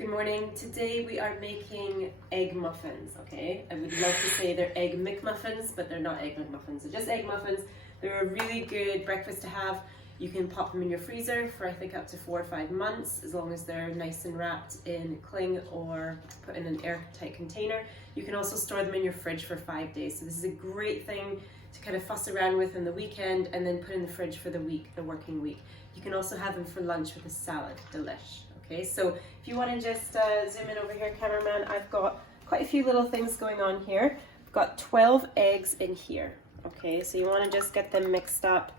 Good morning. Today we are making egg muffins, okay? I would love to say they're egg McMuffins, but they're not egg McMuffins. They're just egg muffins. They're a really good breakfast to have. You can pop them in your freezer for I think up to 4 or 5 months, as long as they're nice and wrapped in cling or put in an airtight container. You can also store them in your fridge for 5 days. So this is a great thing to kind of fuss around with in the weekend and then put in the fridge for the week, the working week. You can also have them for lunch with a salad. Delish. Okay, so if you want to just zoom in over here, cameraman, I've got quite a few little things going on here. I've got 12 eggs in here. Okay, so you want to just get them mixed up.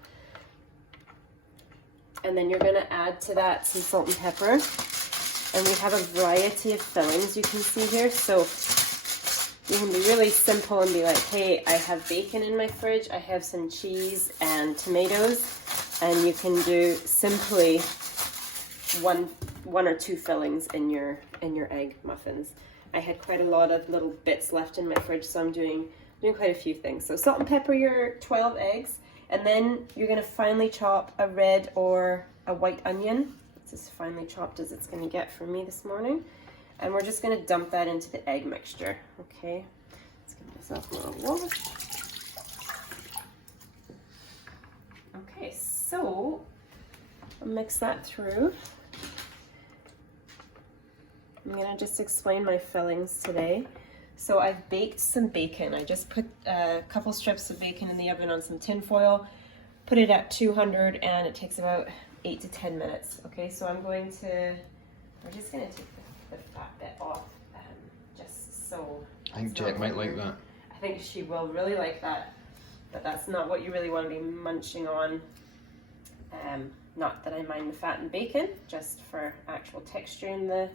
And then you're going to add to that some salt and pepper. And we have a variety of fillings you can see here. So you can be really simple and be like, hey, I have bacon in my fridge, I have some cheese and tomatoes, and you can do simply one or two fillings in your egg muffins. I had quite a lot of little bits left in my fridge, so I'm doing quite a few things. So salt and pepper your 12 eggs, and then you're going to finely chop a red or a white onion. It's as finely chopped as it's going to get for me this morning. And we're just going to dump that into the egg mixture. Okay, let's give myself a little wash. Okay, so I'll mix that through. I'm going to just explain my fillings today. So I've baked some bacon. I just put a couple strips of bacon in the oven on some tin foil, put it at 200, and it takes about 8 to 10 minutes. Okay, so we're just going to take the fat bit off, just so. I think Jet might like that. I think she will really like that, but that's not what you really want to be munching on. Not that I mind the fat and bacon, just for actual texture in the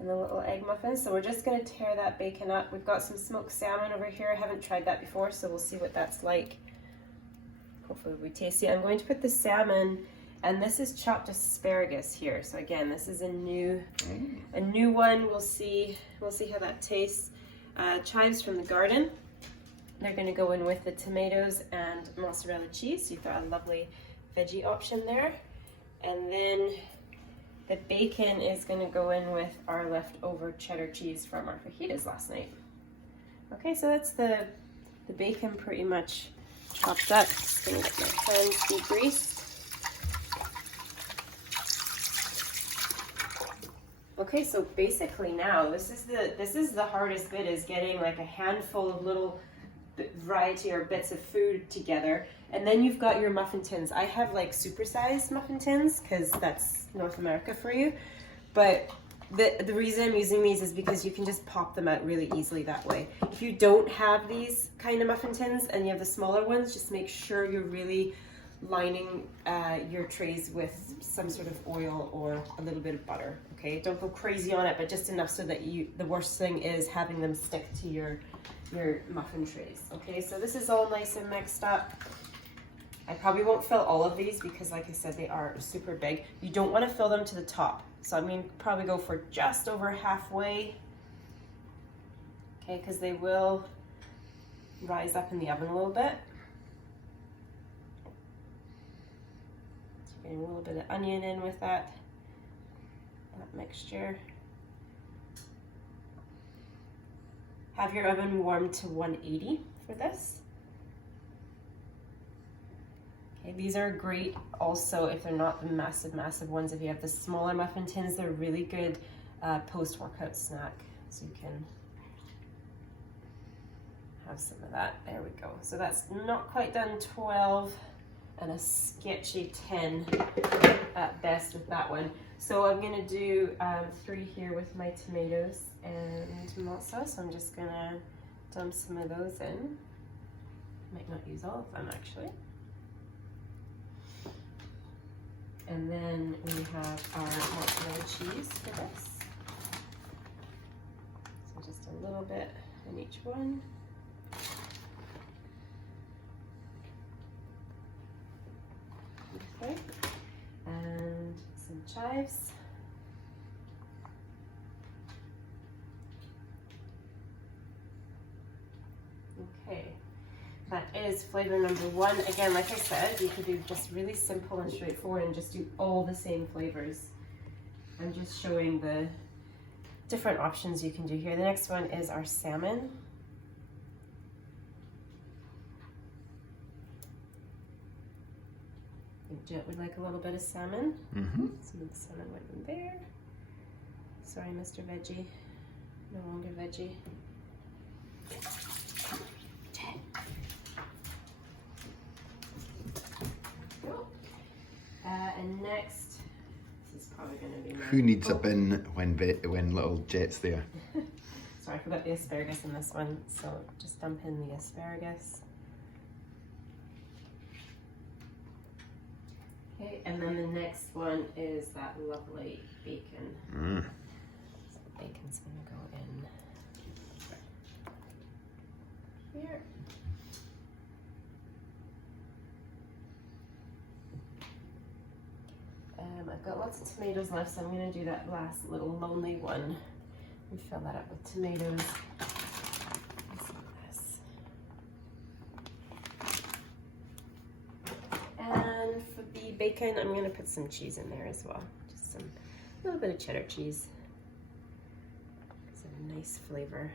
little egg muffins. So we're just going to tear that bacon up. We've got some smoked salmon over here. I haven't tried that before, so we'll see what that's like. Hopefully it'll be tasty. I'm going to put the salmon, and this is chopped asparagus here. So again, this is a new one. We'll see how that tastes. Chives from the garden. They're going to go in with the tomatoes and mozzarella cheese. So you've got a lovely veggie option there. And then the bacon is going to go in with our leftover cheddar cheese from our fajitas last night. Okay, so that's the bacon pretty much chopped up. Just going to get my hands degreased. Okay, so basically now this is the hardest bit, is getting like a handful of little variety or bits of food together, and then you've got your muffin tins. I have like supersized muffin tins because that's North America for you, but the reason I'm using these is because you can just pop them out really easily that way. If you don't have these kind of muffin tins and you have the smaller ones, just make sure you're really lining your trays with some sort of oil or a little bit of butter. Okay, don't go crazy on it, but just enough so that the worst thing is having them stick to your muffin trays. Okay, so this is all nice and mixed up. I probably won't fill all of these because, like I said, they are super big. You don't want to fill them to the top, so I'm going to probably go for just over halfway. Okay, because they will rise up in the oven a little bit. Getting a little bit of onion in with that mixture. Have your oven warmed to 180 for this. Okay, these are great also if they're not the massive ones. If you have the smaller muffin tins, they're really good post-workout snack. So you can have some of that. There we go. So that's not quite done 12 and a sketchy 10 at best with that one. So I'm going to do 3 here with my tomatoes and mozzarella. So I'm just going to dump some of those in. Might not use all of them actually. And then we have our mozzarella cheese for this. So just a little bit in each one. Okay. And some chives. Okay, that is flavor number 1. Again, like I said, you could do just really simple and straightforward and just do all the same flavors. I'm just showing the different options you can do here. The next one is our salmon. Jet would like a little bit of salmon. Mm-hmm. Some of the salmon went in there. Sorry, Mr. Veggie. No longer veggie. Jet. And next, this is probably going to be my... Who needs a bin when little Jet's there? Sorry, I forgot the asparagus in this one, so just dump in the asparagus. Okay, and then the next one is that lovely bacon. Mm. So the bacon's gonna go in here. I've got lots of tomatoes left, so I'm gonna do that last little lonely one and fill that up with tomatoes. And for the bacon, I'm gonna put some cheese in there as well. Just a little bit of cheddar cheese. It's a nice flavor.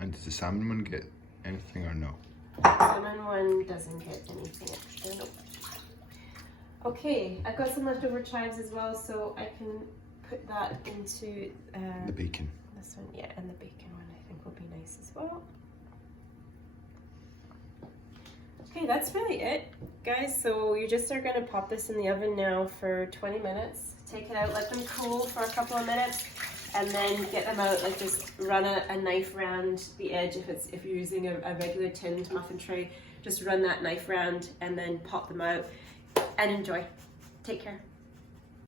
And does the salmon one get anything or no? The salmon one doesn't get anything extra. Nope. Okay, I've got some leftover chives as well, so I can put that into The bacon. this one, yeah, and the bacon one I think will be nice as well. Okay, that's really it, guys. So you just are gonna pop this in the oven now for 20 minutes. Take it out, let them cool for a couple of minutes, and then get them out. Like just run a knife around the edge if you're using a regular tinned muffin tray. Just run that knife round and then pop them out and enjoy. Take care.